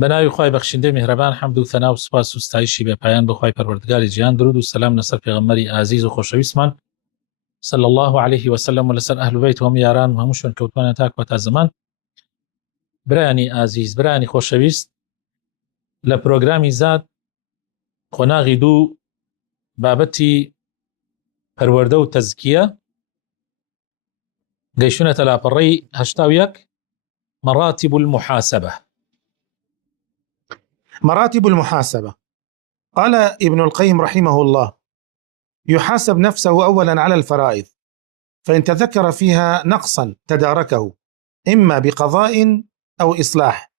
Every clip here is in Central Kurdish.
بەناوی خوای بەخشندەی میهرەبان حەمد و ثەنا و سوپاس و ستایشی بێپایان بەخوای پەروەردگاری جیهان، درود و سەلام لەسەر پێغەمبەری ئازیز و خۆشەویستمان صلی الله عليه وسلم و لەسەر ئەهل بەیت و هەموو یاران و هەموو شوێنکەوتوانیان تا کۆتا زەمان. برایانی ئازیز، برایانی خۆشەویست، لە پرۆگرامی زاد قۆناغی دوو بابەتی پەروەردە و تەزکیە گەیشتونەتە لاپەڕەی 81 مراتب المحاسبة. مراتب المحاسبة. قال ابن القيم رحمه الله: يحاسب نفسه أولا على الفرائض، فإن تذكر فيها نقصا تداركه إما بقضاء أو إصلاح،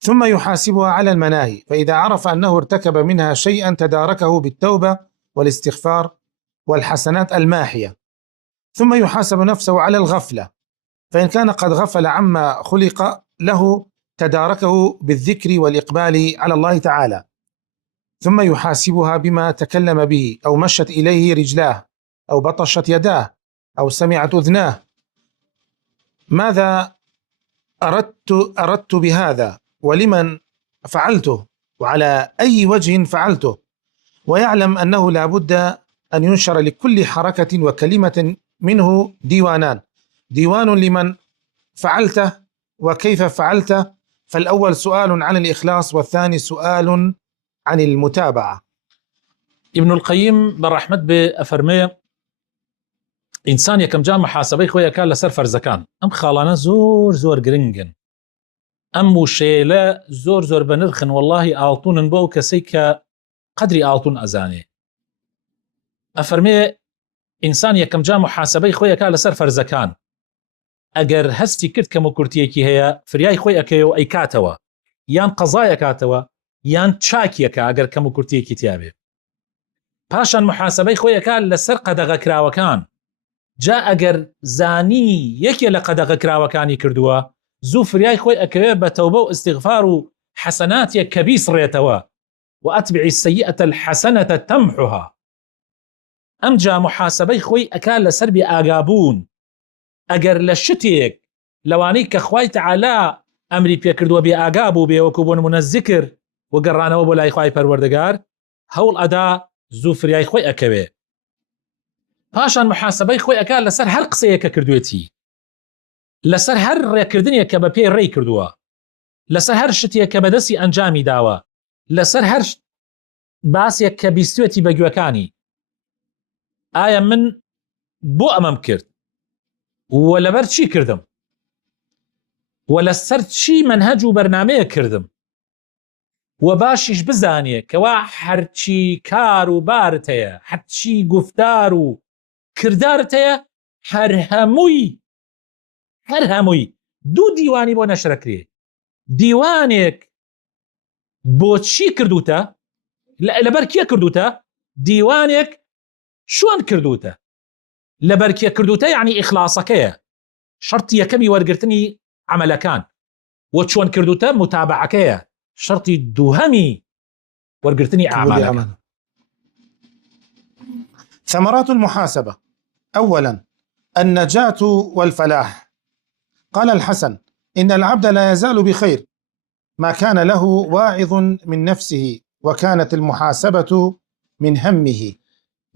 ثم يحاسبها على المناهي، فإذا عرف أنه ارتكب منها شيئا تداركه بالتوبة والاستغفار والحسنات الماحية، ثم يحاسب نفسه على الغفلة، فإن كان قد غفل عما خلق له تداركه بالذكر والإقبال على الله تعالى، ثم يحاسبها بما تكلم به أو مشت إليه رجلاه أو بطشت يداه أو سمعت أذناه، ماذا أردت بهذا، ولمن فعلته، وعلى أي وجه فعلته، ويعلم أنه لا بد أن ينشر لكل حركة وكلمة منه ديوانان: ديوان لمن فعلته وكيف فعلته، فالأول سؤال عن الإخلاص والثاني سؤال عن المتابعة. ابن القيم برحمت بأفرمي إنسان يكم جا محاسبەی خۆیەکە لەسەر فەرزەکان. ئەم خاڵانە زۆر گرنگن، ئەم وشەیە زۆر بەنرخن، واللهی ئاڵتونن بۆ ئەو کەسەی کە قەدری ئاڵتون ئەزانێ. ئەفەرمێ ئینسان یەکەم جا محاسبەی خۆیەکە لەسەر فەرزەکان، ئەگەر هەستی کرد کەم و کورتیەکی هەیە فریای خۆی ئەکەیەوە ئەیکاتەوە، یان قەزای ئەکاتەوە، یان چاکیەکە ئەگەر کەم و کورتیەکی تیابێ. پاشان محاسبەی خۆیەکە لەسەر قەدەغە کراوەکان. جا ئەگەر زانی یەکێ لە قەدەغە کراوەکانی کردووە، زوو فریای خۆی ئەکەوێ بە تەوبە و ئیستیغفار و حەسەناتێک کە بیسڕێتەوە، وأتبع السيئة الحسنة تمحها. ئەم جا محاسبەی خۆی ئەکا لەسەر بێ ئاگابوون. ئەگەر لە شتێک لەوانەی کە خوای تەعالا ئەمری پێکردووە بێ ئاگابوو بێ، وەکو بۆ نمونە زیکر و گەڕانەوە بۆ لای خوای پەروەردگار، هەوڵ ئەدا زوو فریای خۆی ئەکەوێ. پاشان محاسبەی خۆی ئەکا لەسەر هەر قسەیەکە کردوێتی، لەسەر هەر ڕێکردنێک کە بە پێی ڕێی کردووە، لەسەر هەر شتێک کە بەدەستی ئەنجامی داوە، لەسەر هەر باسێک کە بیستوێتی بەگوێکانی. ئایا من بۆ ئەمەم کرد و لەبەر چی کردم، و لەسەر چی منهەج و بەرنامەیە کردم، و باشیش بزانێ کەوا هەرچی کار و بارت هەیە، هەرچی گفتار و کردارت هەیە، هەر هەمووی دوو دیوانی بۆ نەشرەکرێ. دیوانێک بۆ چی کردوتە، لەبەر کێ کردوتە، دیوانێک شۆن کردوتە، لەبەر کێ کردوتە، یعنی ئیخلاسەکەیە، شەرتی یەکەمی وەرگرتنی عملەکان، و چۆن کردوتە متابعەکەیە، شەرتی دووهەمی وەرگرتنی ئاعمالەکان. ثمرات المحاسبة: أولا النجاة والفلاح. قال الحسن: إن العبد لا يزال بخير ما كان له واعظ من نفسه وكانت المحاسبة من همه.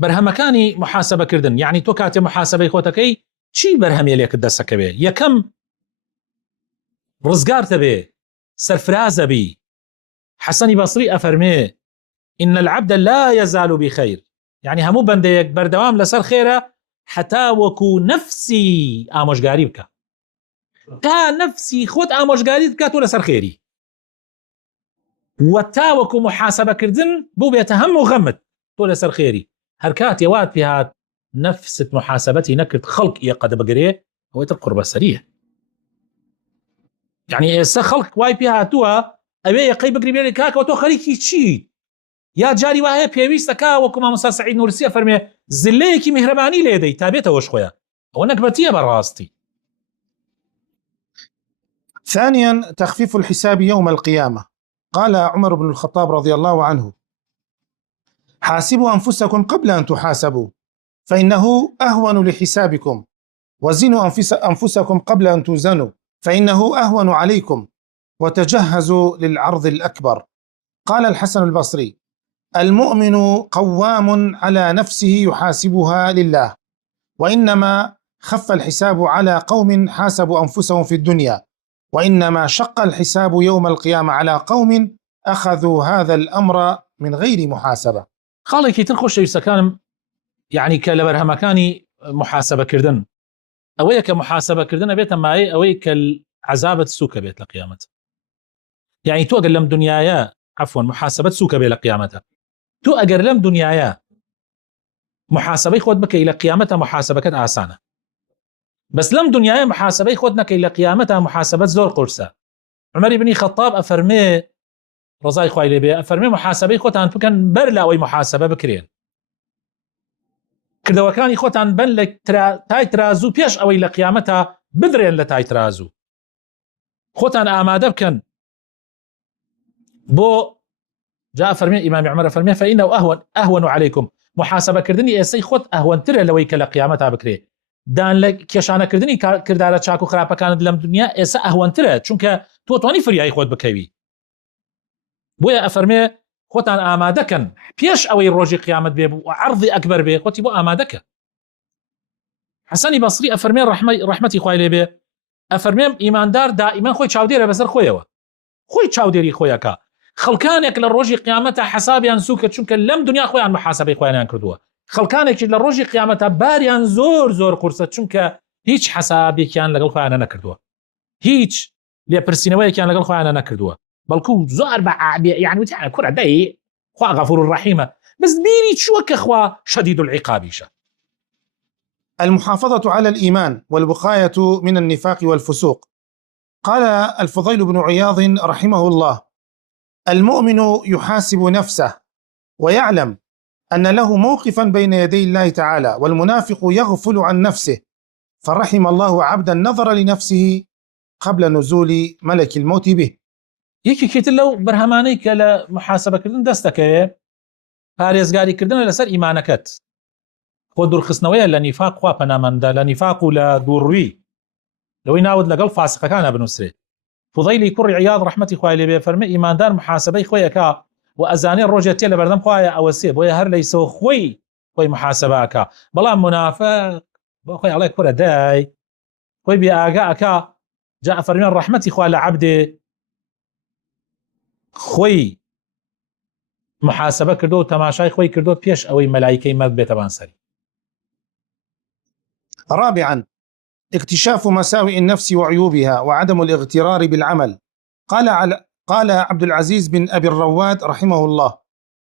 بەرهەمەکانی محاسبەکردن، یعنی تۆ کاتێ محاسبەی خۆتەکەی چی بەرهەمێ لێکت دەسەکەوێ؟ یەکەم ڕزگارتە بێ، سەرفرازە بی. حەسەنی بەسری ئەفەرمێ: إن العبد لا يزال بخير، يعني هەموو بەندەیەک بەردەوام لەسەر خێرە حتا وەکو نەفسی ئامۆژگاری بکە، تا نەفسی خۆت ئامۆژگاریت بکات و لەسەر خێری، و تا وەکو محاسبەکردن بوو بێتە هەموو غەمت تۆ لەسەر خێری. هەر کاتێ وات پێ هات نەفست محاسبەتی نەکرد، خەڵک ئێقەدە بگرێ، ئەوەیتر قوربەسەریە. یعنی ئێستا خەڵک وای پێ هاتووە ئەوێ یەقەی بگری بێنێ کاکەوە تۆ خەریکی چی؟ یا جاری وایە پێویستەکە وەکو مامۆستا سەعید نورسی فەرمێ زلەیەکی میهرەبانی لێدەی تا بێتەوەش خۆیە، ئەوە نەکبەتیە بەڕاستی. ثانيا تخفيف الحساب يوم القيامة. قال عمر بن الخطاب رضي الله عنه: حاسبوا أنفسكم قبل أن تحاسبوا فإنه أهون لحسابكم، وزنوا أنفسكم قبل أن توزنوا فإنه أهون عليكم، وتجهزوا للعرض الأكبر. قال الحسن البصري: المؤمن قوام على نفسه يحاسبها لله، وإنما خف الحساب على قوم حاسبوا أنفسهم في الدنيا، وإنما شق الحساب يوم القيامة على قوم أخذوا هذا الأمر من غير محاسبة. خاڵێکی تر خۆشەویستەکانم یعنی کە لە بەرهەمەکانی محاسبەکردن ئەوەیە کە محاسبەکردن ئەبێتە مایە ئەوەی کە عەزابت سووکە بێت لە قیامەت. یعنی تۆ ئەگەر لەم دنیاە عفوا محاسبەت سووکە بێت لە قیامەتە، تۆ ئەگەر لەم دنیاە محاسبەی خۆت بکەی لە قیامەتە محاسبەکەت ئاسانە، بەس لەم دنیاە محاسبەی خۆت نەکەی لە قیامەتە محاسبەت زۆر قورسە. عومەر بن خەتاب ئەفەرمێ ڕزای خوای لێ بێ، ئەفەرمێ محاسبەی خۆتان بکەن بەر لە ئەوەی محاسبە بکرێن، کردەوەکانی خۆتان بن لە تای ترازوو پێش ئەوەی لە قیامەتە بدرێن لە تای ترازوو، خۆتان ئامادە بکەن بۆ جا فەرمێ ئیمامی عومەر فەرمێ فإنه أهون عليكم، محاسبەکردنی ئێسەی خۆت ئەهوەنترە لەوەی کە لە قیامەتە بکرێ. دان لە کێشانەکردنی کردارە چاک و خراپەکانت لەم دنیا ئێستا ئەهوەنترە، چونکە تۆ توانی فریای خۆت بکەوی. بۆیە ئەفەرمێ خۆتان ئامادەکەن پێش ئەوەی ڕۆژی قیامەت بێ و عەرضی ئەکبەر بێ، خۆتی بۆ ئامادەکە. حەسەنی بەسری ئەفەرمێ ڕەحمەتی خوای لێ بێ، ئەفەرمێ ئیماندار دائیما خۆی چاودێرە بەسەر خۆیەوە، خۆی چاودێری خۆیەکە. خەڵکانێک لە ڕۆژی قیامەتە حەسابیان سووکە، چونکە لەم دنیا خۆیان محاسبەی خۆیان کردووە. خەڵکانێکی لە ڕۆژی قیامەتە باریان زۆر زۆر قورسە، چونکە هیچ حەسابێکیان لەگەڵ خۆیان نەکردووە، هیچ لێپرسینەوەیەکیان لەگەڵ خۆیان نەکردووە، بەڵکو زۆر بەعابێ یعنی وتیانە کوڕە دەی خوا غەفوور ڕەحیمە، بەس بیری چووە کە خوا شەدید العقابیشە. المحافظة على الإيمان والوقاية من النفاق والفسوق. قال الفضيل بن عياض رحمه الله: المؤمن يحاسب نفسه ويعلم أن له موقفا بين يدي الله تعالى، والمنافق يغفل عن نفسه، فرحم الله عبدا نظر لنفسه قبل نزول ملك الموت به. یەکێکی لەو بەرهەمانەی کە لە محاسبەکردن دەست دەکەوێت پارێزگاریکردنە لەسەر ئیمانەکەت، خۆ دوورخستنەوەیە لە نیفاق، خوا پەنامەندە لە نیفاق و لە دووڕووی لەوەی ناوت لەگەڵ فاسقەکانە بنووسرێت. فضەیلی کوڕی عیاض ڕەحمەتی خوای لێ بێ فەرمێ ئیماندار محاسبەی خۆی ئەکا و ئەزانێ ڕۆژێک تێ لە بەردەم خوایە ئەوە سێ، بۆیە هەر لەیسەوە خۆی محاسبە ئەکا. بەڵام منافق بۆ خۆی ئەڵێ کوڕە دای خۆی بێ ئاگا ئەکا. جا ئەفەرمێن ڕەحمەتی خوا لە عەبدێ خۆی محاسبە کردو و تەماشای خۆی کردو پێش ئەوەی مەلایکەی مەرگ بێتەبان سەری. رابعا: اكتشاف مساوئ النفس وعيوبها وعدم الاغترار بالعمل. قال عبد العزيز بن أبي الرواد رحمه الله: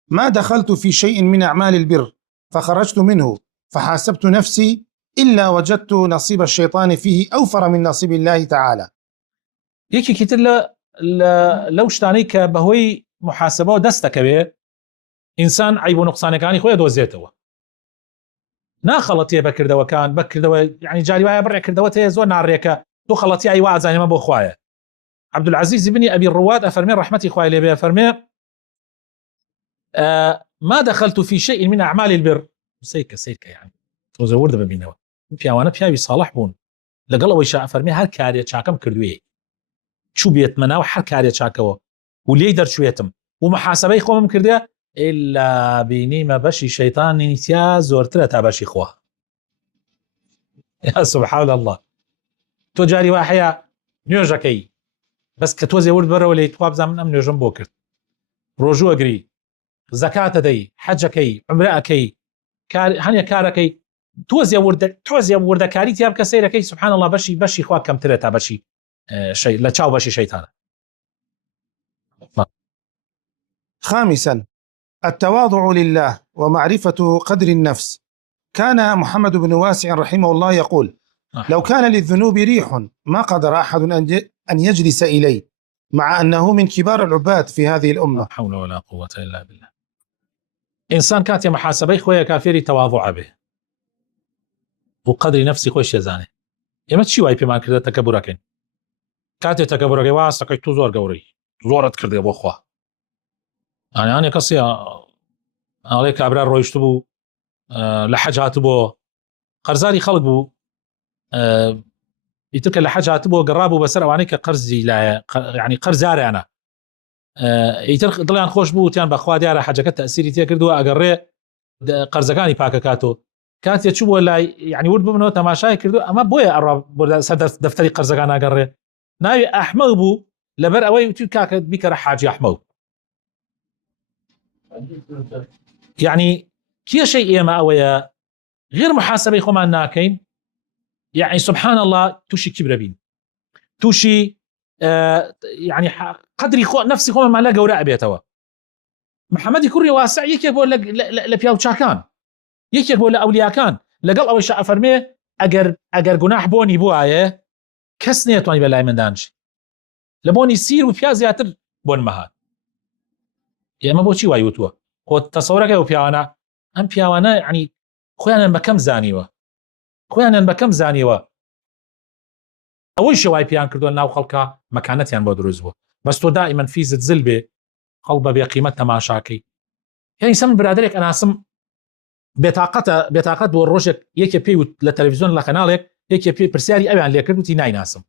ما دخلت في شيء من أعمال البر فخرجت منه فحاسبت نفسي إلا وجدت نصيب الشيطان فيه أوفر من نصيب الله تعالى. یەکێکی تر لەو شتانەی کە بەهۆی محاسبەوە دەست دەکەوێت ئینسان عیب و نوقسانەکانی خۆی دۆزێتەوە، ناخەڵەتێ بەکردەوەکان بەکردەوە، یعنی جاری وایە بڕێکردەوە تەیە زۆر ناڕێکە، تۆ خەڵەتی ئەیوا ئازانێمە بۆ خوایە. عەبدولعەزیز بن ئەبی ڕواد ئەفەرمێ ڕەحمەتی خوای لێ بێ فەرمێ ما دخلت في شيء من أعمال البر. سیرکە یعنی تۆ زەور دەبینەوە پیاوانە پیاوی ساڵح بوون لەگەڵ ئەوەی شا ئەفەرمێ هەر کارێ چاکەم کردووێ چوو بێتمە ناو هەر کارێ چاکەوە و لێی دەرچوێتم و محاسبەی خۆمم کردێ ئللا بینیمە بەشی شەیطانی تیا زۆرترە تا بەشی خوا. یا سبحان الله. تۆ جاری وا هەیە نوێژەکەی بەس کە تۆ زێورد بەرەوە لێی توا بزانم ئەم نوێژم بۆ کرد، ڕۆژوو ئەگری، زەکاتە دەی، حەجەکەی، عومرە ئەکەی، هەنێ کارەکەی، تۆ زێوردەکاری تیا بکە سەیرەکەی سبحان الله بەشی خوا کەمترە تا بەشی لە چاو بەشی شەیطانە. خامسا: التواضع لله ومعرفة قدر النفس. كان محمد بن واسع رحمه الله يقول: لو كان للذنوب ريح ما قدر أحد أن يجلس إليه، مع أنه من كبار العباد في هذه الأمة. لا حول ولا قوة إلا بالله. إنسان كاتي محاسبي خويا كافيري تواضع به وقدر نفسي خوش يزاني يما تشي واي بيمان كرده تكبركين كاتي تكبركي واسقي تو زور قوري زورت كرده بو خوا يعني أنا قصي عليك أبرار رويشتو بو لحجات بو قرزاري خلق بو يترك لحاج هاتبو قرابو بسر اوانيك قرزي لا يعني قرزاري انا يترك ضليان خوش بو تيان باخوا دياره حاجه تاثيري تي كردو اقري قرزقاني باكاكاتو كانت يشوف ولا يعني ود بمنو تماشاي كردو اما بويا قرب دفتري قرزقان اقري ناوي احمد بو لبر اوي كاك بكره حاجه احمد يعني كي شيء ما اويا غير محاسبه خما ناكين يعني سبحان الله توشي كبر بين توشي يعني قدري نفسي خما ما لا قوراء بيتوا محمد كوري واسع يكيك بقول لك لبياو شاكان يكيك بقول اولياء كان لقل او شاء فرمي اگر جناح بوني بوايه كس نيتواني بلاي من دانش لبوني يصير وفيا زياتر بون مهات يا ما بوشي وايوتوا خو تصورك او بيانا ام بيانا يعني خويا بكم زانيوا خويا بكم زانيوا اول شيء واي بيان كردو ناو خلقا مكانتيان بو دروزبو بس تو دائما في زت زلبه قلبه بقيمتها ما شاكي يعني سم برادرك انا اسم بطاقه والروجك يكي بي للتلفزيون لقنالك يكي بي برسياري ابي عن ليكردو تي ناي ناسم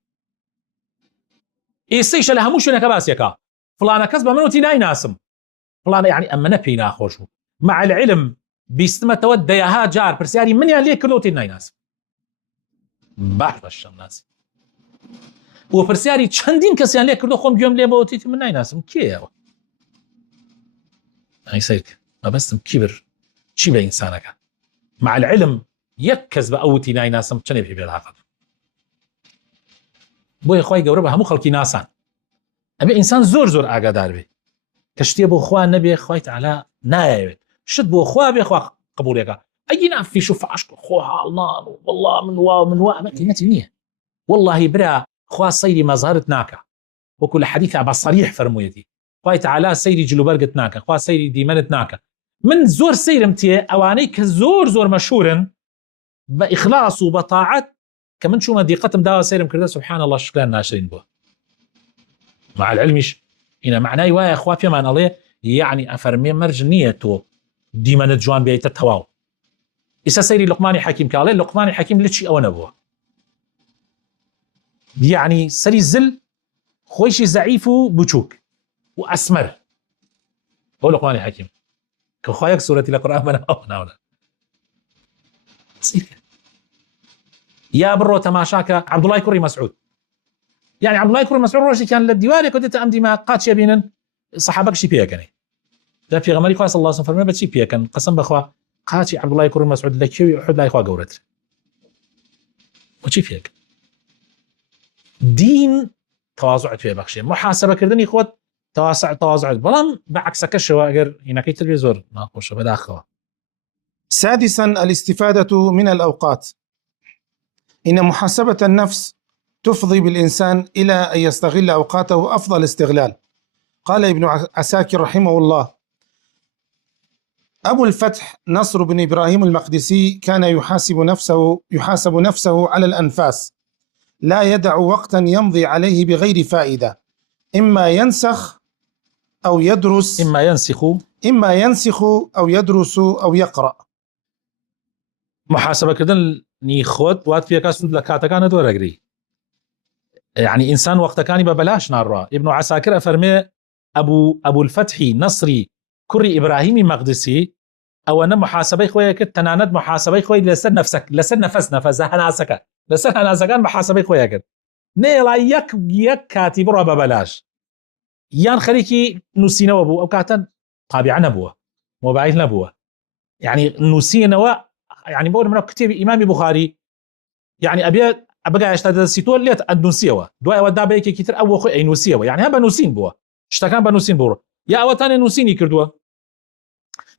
اي سيش لها مش هناك باسيكا فلان كسبه منو تي ناي ناسم فلان يعني اما نبي ناخوشو مع العلم بيستمة تود يا جار برسياري من يلي كردو تي ناي ناسم بحث الناس وبرسياري چندين كسيان ليه كردو خون بيوم ليه بوتيتي من ناي ناسم كي هاي سيرك ما بس كبر شي بإنسانك مع العلم يكز بأوتي ناي ناسم چنه بحي بالعقد بوي خواهي قوربها همو خلقي ناسان أبي إنسان زور زور آقادار بي كشتي بو خواه نبي خواهي تعالى نايوه شد بو خواه بي خواه قبوليك أي نافي شوف عشق خواه الله والله من واو ما كلمتي نيه والله برا خواه صيري مظهرت ناكا وكل حديث عبا صريح فرمويتي خواه تعالى سيري جلو برقت ناكا خواه سيري ديمنت ناكا من زور سيرمتي اواني كزور زور مشهورن باخلاص وبطاعه كمان شو ما دقتم داوا سيرم كرده سبحان الله شكرا ناشرين بو مع العلمش هنا معناه يا اخوات في مان الله يعني افرمي مرجنيته ديمنت جوان بيت التواو إسا سيري لقماني حكيم قال لقماني حكيم لتشي او نبوه يعني سري الزل خويشي زعيفو بوشوك واسمر هو لقماني حكيم كخوايك سورة القرآن من هنا يا برو تماشاك عبد الله كوري مسعود يعني عبد الله كوري مسعود روشي كان للديوار كنت أمدي ما قاتش يبينن صحابك شي بيها كني ده في غمالي خاص الله صلى الله عليه وسلم بيها كان قسم بخوا قاتش عبد الله كوري مسعود لك شي يحد لا يخوا قورت وشي فيك دين تواضع فيه بخشي محاسبة كردني إخوات تواضع بلان بعكسك الشواغر هناك التلفزيون ناقوش بداخله. سادسا الاستفادة من الأوقات. إن محاسبة النفس تفضي بالإنسان إلى أن يستغل أوقاته أفضل استغلال. قال ابن عساكر رحمه الله: أبو الفتح نصر بن إبراهيم المقدسي كان يحاسب نفسه على الأنفاس، لا يدع وقتا يمضي عليه بغير فائدة، إما ينسخ أو يدرس، إما ينسخ أو يدرس أو يقرأ. محاسبة كردن نيخوت وات فيها كاسود لكاتا كانت ورقري يعني إنسان وقتا كان ببلاش نارا. ابن عساكر أفرمي أبو الفتح نصري كري إبراهيمي مقدسي أو أن محاسبة خويا كت تناند محاسبة خويا لسر نفسك لسر نفسها ناسك لسر ناسكان محاسبة خويا كت نيلا يك كاتب روا ببلاش يان خليكي نسينا وابو أو كاتن طابعا نبوه موبايل نبوه يعني نسينا يعني بقول من كتاب إمام بخاري يعني أبقى أشتغل السيتول ليت أدنسيوا دواء ودا بيك كتير أو خو أي نسيوا يعني هم بنوسين بوا اشتكان بنوسين بورو يا أو تاني نوسيني كردوا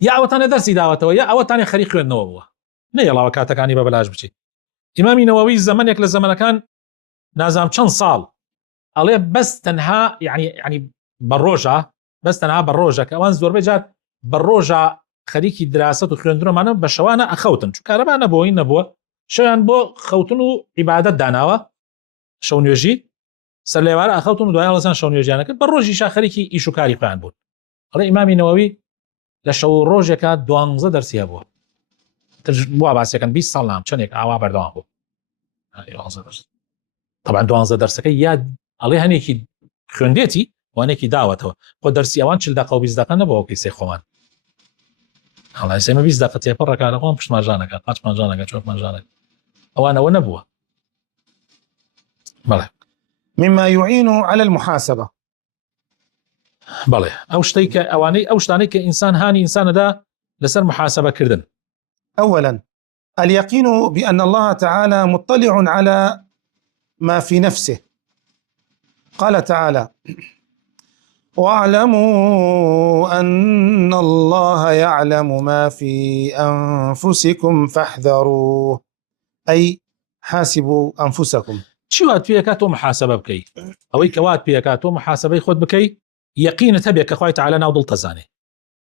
يا أو تاني درسي دعوته يا أو تاني خريق النووي نيا الله وكاتك عني ببلاش بشي. إمامي نووي الزمن يكل الزمن كان نازم كم صال عليه بس تنها يعني بروجة بس تنها بروجة كمان زور بيجار بروجة خريكي دراسة وخيندرو معنا بشوانا أخوتن شو كهرباء نبوين نبوه شان بو خوتنو عبادة داناوة شون يجي سليوار أخوتنو دعاء الله سان شون يجي أنا كنت بروجي شا خريكي إيشو كاري قان بود. على إمامي نووي لشو روجة كات دوانزة درسيها بوه ترجموا بعد كان 20 سال نام شنيك عوا بردوام بو طبعا 12 دەرسەکە یاد ئەڵێ هەنێکی خوێندێتی وانێکی داوەتەوە خۆ دەرسی ئەوان 40 دقه و 20 دقه نەبەوە کەسێ خۆمان هەڵای سێمە 20 دقه تێپەڕەکانە خۆم پشتماژانەکە قاچماژانەکە چۆکماژانەکە ئەوانەوە نەبووە. بەڵێ مما يعين على المحاسبة. بەڵێ ئەو شتەی کە ئەوانەی ئەو شتانەی کە ئینسان هانی ئینسانەدا لەسەر محاسبەکردن. أولا اليقين بأن الله تعالى مطلع على ما في نفسه. قال تعالى: واعلموا أن الله يعلم ما في أنفسكم فاحذروه، أي حاسبوا أنفسكم. چی وات پێکات تۆ محاسبە بکەی؟ ئەوەی کە وات پێکات تۆ محاسبەی خۆت بکەی یەقینت هەبێ کە خوای تعالی ناو دڵتەزانێ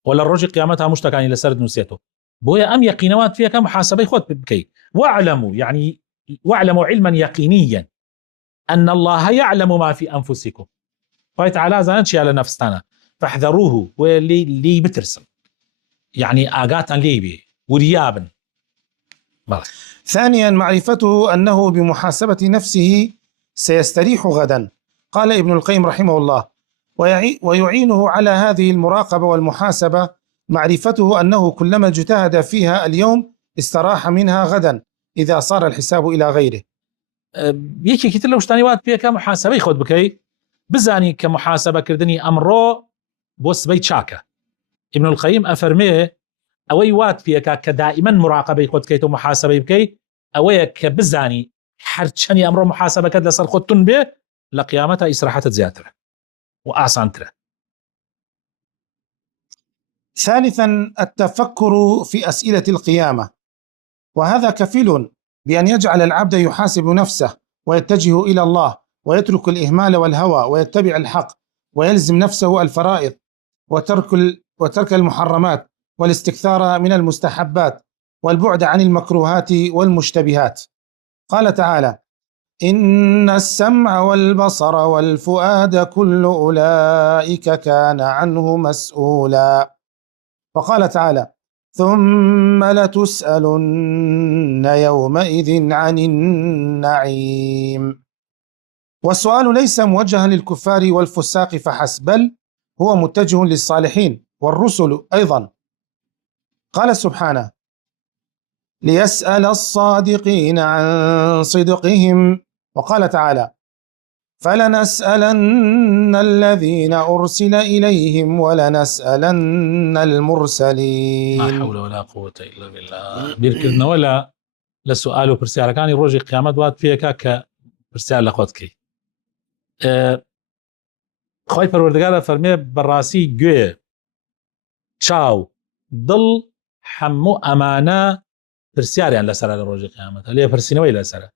و لە ڕۆژی قیامەت هەموو شتەکانی لەسەر نووسێتەوە. بۆیە ئەم یەقینەوات پێکە محاسبەی خۆت بکەی. واعلموا يعني واعلموا علما يقينيا أن الله يعلم ما في أنفسكم. خوای تعالی زانێت چیا لە نەفستانە. فاحذروه ولي بترسم يعني ئاگاتان لێ بێ وریابن. ثانيا معرفته أنه بمحاسبة نفسه سيستريح غدا. قال ابن القيم رحمه الله: ويعينه على هذه المراقبة والمحاسبة معرفته أنه كلما اجتهد فيها اليوم استراح منها غدا إذا صار الحساب إلى غيره. یەکێکی تر لەو شتانی وات پێکە محاسبەی خۆت بکەی بزانی کە محاسبەکردنی ئەمڕۆ بۆ سبەی چاکە. ابن القيم ئەفەرمێ ئەوەی وات پێکە کە دائیمەن مراقبەی خۆت بکەیت و محاسبەی بکەی ئەوەیە کە بزانی هەرچەنی ئەمڕۆ محاسبەکەت لەسەر خۆت تون بێ لە قیامەتە ئیسراحەتت زیاترە و ئاسانترە. ثالثا التفكر في أسئلة القيامة، وهذا كفيل بأن يجعل العبد يحاسب نفسه ويتجه إلى الله ويترك الإهمال والهوى ويتبع الحق ويلزم نفسه الفرائض وترك المحرمات والاستكثار من المستحبات والبعد عن المكروهات والمشتبهات. قال تعالى: إن السمع والبصر والفؤاد كل أولئك كان عنه مسؤولا. وقال تعالى: ثم لتسألن يومئذ عن النعيم. والسؤال ليس موجها للكفار والفساق فحسب، بل هو متجه للصالحين والرسل أيضا. قال سبحانه: ليسأل الصادقين عن صدقهم. وقال تعالى: فلنسألن الذين أرسل إليهم ولنسألن المرسلين. لا حول ولا قوة إلا بالله. بیرکردنەوە ولا لسؤال و پرسیارەکانی ڕۆژی قیامەت وات پێکە کە پرسیار لە خۆت بکەی. خوای پەروەردگار فەرمێ بەڕاستی گوێ چاو دڵ هەموو ئەمانە پرسیاریان لەسەرە لە ڕۆژی قیامەتە لێ پرسینەوەی لەسەرە.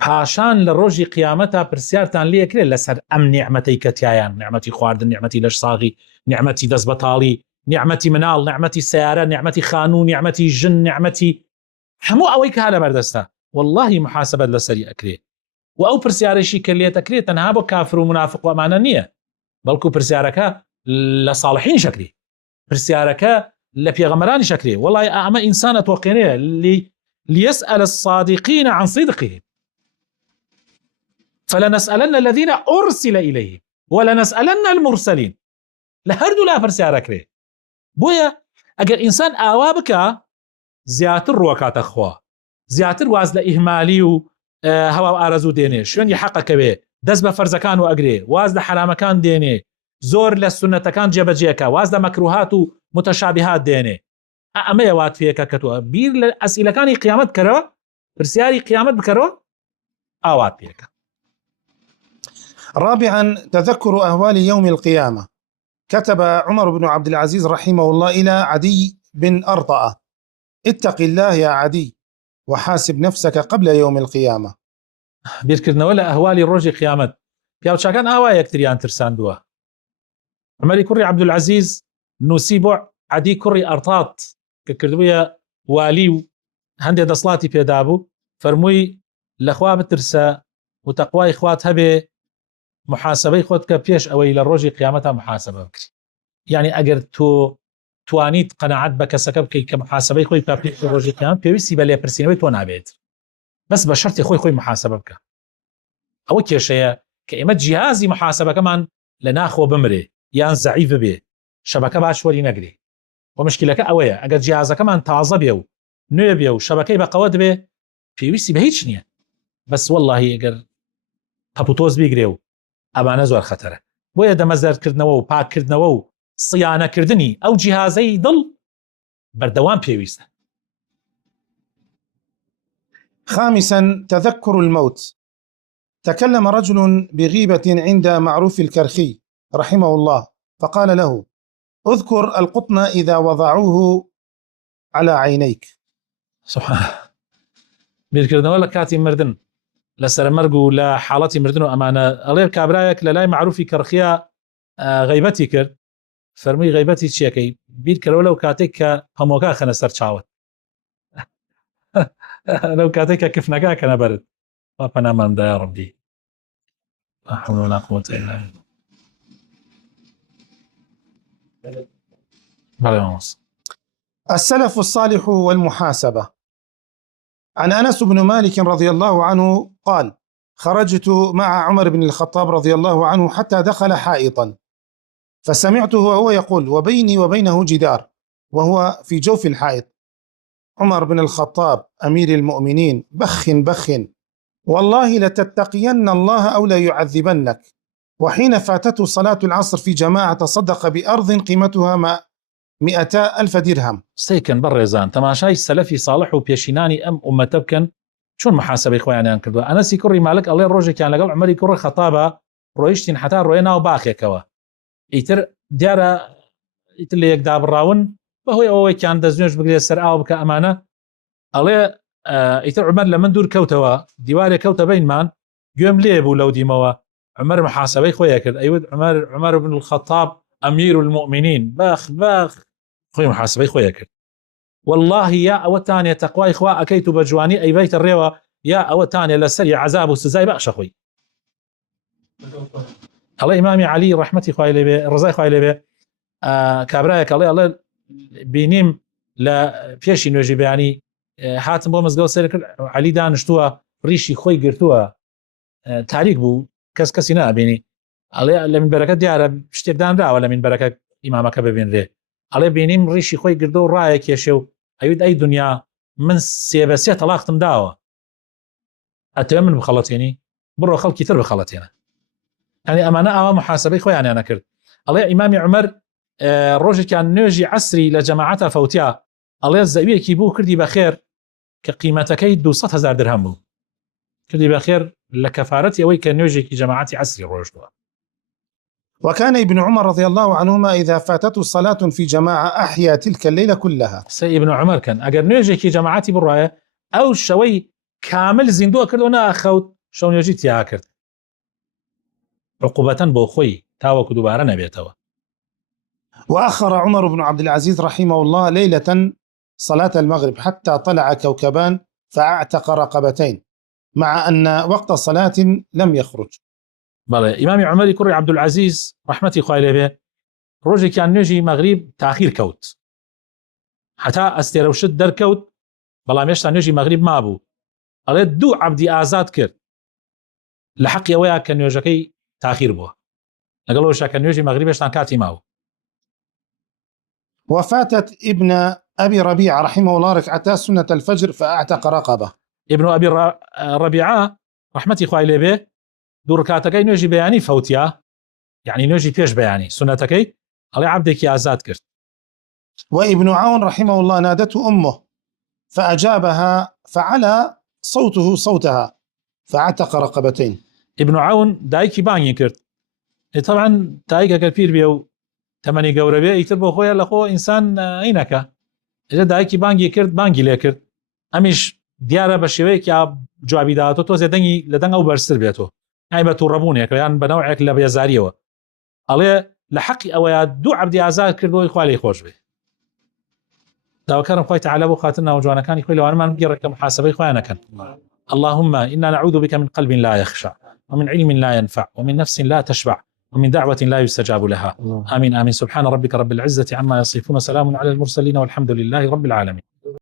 پاشان لە ڕۆژی قیامەتە پرسیارتان لێکرێت لەسەر ئەم نیعمەتەی کە تیایان، نیعمەتی خواردن، نیعمەتی لەش ساغی، نیعمەتی دەست بەتاڵی، نیعمەتی مناڵ، نیعمەتی سیارە، نیعمەتی خانوو، نیعمەتی ژن، نیعمەتی هەموو ئەوەی کە هەلە بەردەستە واللهی محاسبەت لەسەری ئەکرێ. و ئەو پرسیارەشی کە لێت ئەکرێت تەنها بۆ کافر و منافق و ئەمانە نییە، بەڵکو پرسیارەکە لە ساڵحین شەکری، پرسیارەکە لە پێغەمبەرانی شەکرێ. وەڵای ئەمە ئینسانە تۆقێنەیە ليسأل الصادقين عن صدقهم فلنسألن الذين أرسل إليهم ولنسألن المرسلين. لهردو لا پرسیارەکرێ. بۆیە ئەگەر ئینسان ئاوا بکە زیاتر ڕوەکاتە خوا، زیاتر واز لە ئیهمالی و هەوا ئارەزوو دێنێ، شوێنی حەقەکەوێ، دەست بە فەرزەکان و ئەگرێ، واز لە حرامەکان دێنێ، زۆر لە سونەتەکان جێبەجێکە، واز لە مەکروهات و متەشابهات دێنێ. ئەمەیە وات فێکە کە تۆ بیر لە ئەسئیلەکانی قیامەت بکەرەوە، پرسیاری قیامەت بکەرەوە، ئاوات پێکە. رابعا تذكر أهوال يوم القيامة. كتب عمر بن عبد العزيز رحمه الله إلى عدي بن أرطأة: اتق الله يا عدي وحاسب نفسك قبل يوم القيامة. بیرکردنەوە لە ئەهوالی ڕۆژی قیامەت پیاوچاکان ئاوا یەکتریان ترساندووە. عمەری کوڕی عەبدولعەزیز نووسی بۆ عەدی کوڕی ئەرتات کە کردبوویە والی و هەندێک دەسڵاتی پێدا بوو، فەرمووی لەخوا بترسە و تەقوای خوات هەبێ، محاسبەی خۆت کە پێش ئەوەی لە ڕۆژی قیامەتە محاسبە بکری. یعنی ئەگەر تۆ توانیت قەناعەت بە کەسەکە بکەیت کە محاسبەی خۆی پێش ڕۆژی قیامەت، پێویستی بە لێپرسینەوەی تۆ نابێت، بەس بە شەرتی خۆی محاسبە بکە. ئەوە کێشەیە کە ئێمە جیهازی محاسبەکەمان لە ناخۆ بمرێ یان زەعیف بێ شەبەکە باش وەری نەگرێ و مشکلەکە ئەوەیە ئەگەر جیهازەکەمان تازە بێ و نوێ بێ و شەبەکەی بەقەوە دەبێ پێویستی بە هیچ نییە بەس وەڵڵاهی ئەگەر تەپوتۆز بیگرێ و ئەمانە زۆر خەتەرە بۆیە دەمەزەرکردنەوە و پاککردنەوە و صیانەکردنی ئەو جیهازەی دڵ بەردەوام پێویستە. خامسا تذكر الموت. تكلم رجل بغيبة عند معروف الكرخي رحمه الله فقال له اذكر القطن إذا وضعوه على عينيك. سبحان بیرکردنەوە لە کاتی مردن لەسەر مەرگ و لە حاڵەتی مردن و ئەمانە ئەڵێ کابرایەک لە لای معروفی کەرخیە غیبەتی کرد فەرمووی غیبەتی چیەکەی بیرکەرەوە لەو کاتێک کە هەمۆکە خەنە سەر چاوت لەو کاتێک کە کفنەکە کەنە بەرت وا پەناماندا یا ڕەبی لا حول ولا قوة إلا بالله. السلف الصالح والمحاسبة. عن أنس بن مالك رضي الله عنه قال خرجت مع عمر بن الخطاب رضي الله عنه حتى دخل حائطا فسمعته وهو يقول وبيني وبينه جدار وهو في جوف الحائط. عمر بن الخطاب أمير المؤمنين بخ بخ والله لتتقين الله أو لا يعذبنك. وحين فاتته صلاة العصر في جماعة تصدق بأرض قيمتها 200,000 درهم. سيكن برزان تماشای سلفی صالح و پێشینانی ئەم ئومەتە بکەن چۆن محاسبەی خۆیانیان کردووە. ئەنەسی کوڕی مالک ئەڵێ ڕۆژێکیان لەگەڵ عومەری کوڕی خەتابە ڕۆیشتین حتا ڕۆیە ناو باخێکەوە ئیتر دیارە ئیتر لە یەکدا بڕاون بەهۆی ئەوەیەکیان دەستنوێژ بگرێت سەر ئاو بکە ئەمانە ئەڵێ ئیتر عومەر لە من دوور کەوتەوە دیوارێک کەوتە بینمان گوێم لێ بوو لەو دیمەوە عومەر محاسبەی خۆیە کرد ئەیوت عومەر بن الخەتاب أمير المؤمنين باخ خوي محاسبي خويا كرد والله يا أوتانية تقوى إخوة أكيت بجواني أي بيت الريوة يا أوتانية لسري عذاب وسزاي بأش أخوي. الله إمامي علي رحمتي خوي لبي الرزاي خوي لبي كابرايك الله بينيم لا فيش نوجي يعني حاتم بو مزقو سير علي دانشتوا ريشي خوي قرتوا تاريخ بو كسكسي نابيني الله لمن بركة ديارة بشتردان را ولا من بركة إمامك ببين ري الله بينيم ريشي خوي قردو رايك يشو أيود أي دنيا من سيبسية طلاقتم داوة أتمنى بخلطيني برو خلق كثير بخلطينا يعني أمانة أما محاسبي خوي يعني أنا كرد الله إمامي عمر روجي كان نوجي عسري لجماعتها فوتيا الله الزاوية كيبو كردي بخير كقيمتك 200,000 درهم بو كردي بخير لكفارتي أوي كان نوجي كي جماعتي عسري روجتها. وكان ابن عمر رضي الله عنهما إذا فاتته صلاة في جماعة أحيا تلك الليلة كلها. سي ابن عمر كان أجر نوجي كي جماعتي بالرأي أو شوي كامل زندوه كرد ونا أخوت شون يجيت يا كرد عقوبة بوخوي تاوك دوبارنا بيتوا. وأخر عمر بن عبد العزيز رحمه الله ليلة صلاة المغرب حتى طلع كوكبان فأعتق رقبتين مع أن وقت صلاة لم يخرج. بله إمام عمر كري عبد العزيز رحمتي خوالي به روجي كان نجي مغرب تأخير كوت حتى استيروشت در كوت بلا ميشتا نجي مغرب ما بو قالت دو عبدي آزاد كرد لحق يويا كان نجي تأخير بو لقالوشا كان نجي مغرب يشتان كاتي ماو. وفاتت ابن أبي ربيعة رحمه الله ركعتا سنة الفجر فأعتق رقبة. ابن أبي ربيعة رحمتي خوالي به دو ركعتكي نوجي بياني فوتيا يعني نوجي بيش بياني سنتكي على عبدك يا زاد كرت. وابن عون رحمه الله نادته أمه فأجابها فعلى صوته صوتها فعتق رقبتين. ابن عون دايكي باني كرت طبعا دايكا كالبير بيو تمني قوربي يتربو خويا لخو إنسان إينكا إذا دايكي بانجي كرت بانجي لي كرت أمش ديارة بشويك يا جوابي داتو تو زيدني لدن أو برسر بيتو يعني بتوربوني يعني بنوعك اللي بيزاريوه عليه لحقي أو دو عبدي آزاد كردو إخوالي خوش به دعوة كرم خوي تعالى بو خاتنا وجوانا كان يقول له أنا ما نقرك محاسبة إخوانا كان اللهم إنا نعوذ بك من قلب لا يخشع ومن علم لا ينفع ومن نفس لا تشبع ومن دعوة لا يستجاب لها. آمين آمين. سبحان ربك رب العزة عما يصفون سلام على المرسلين والحمد لله رب العالمين.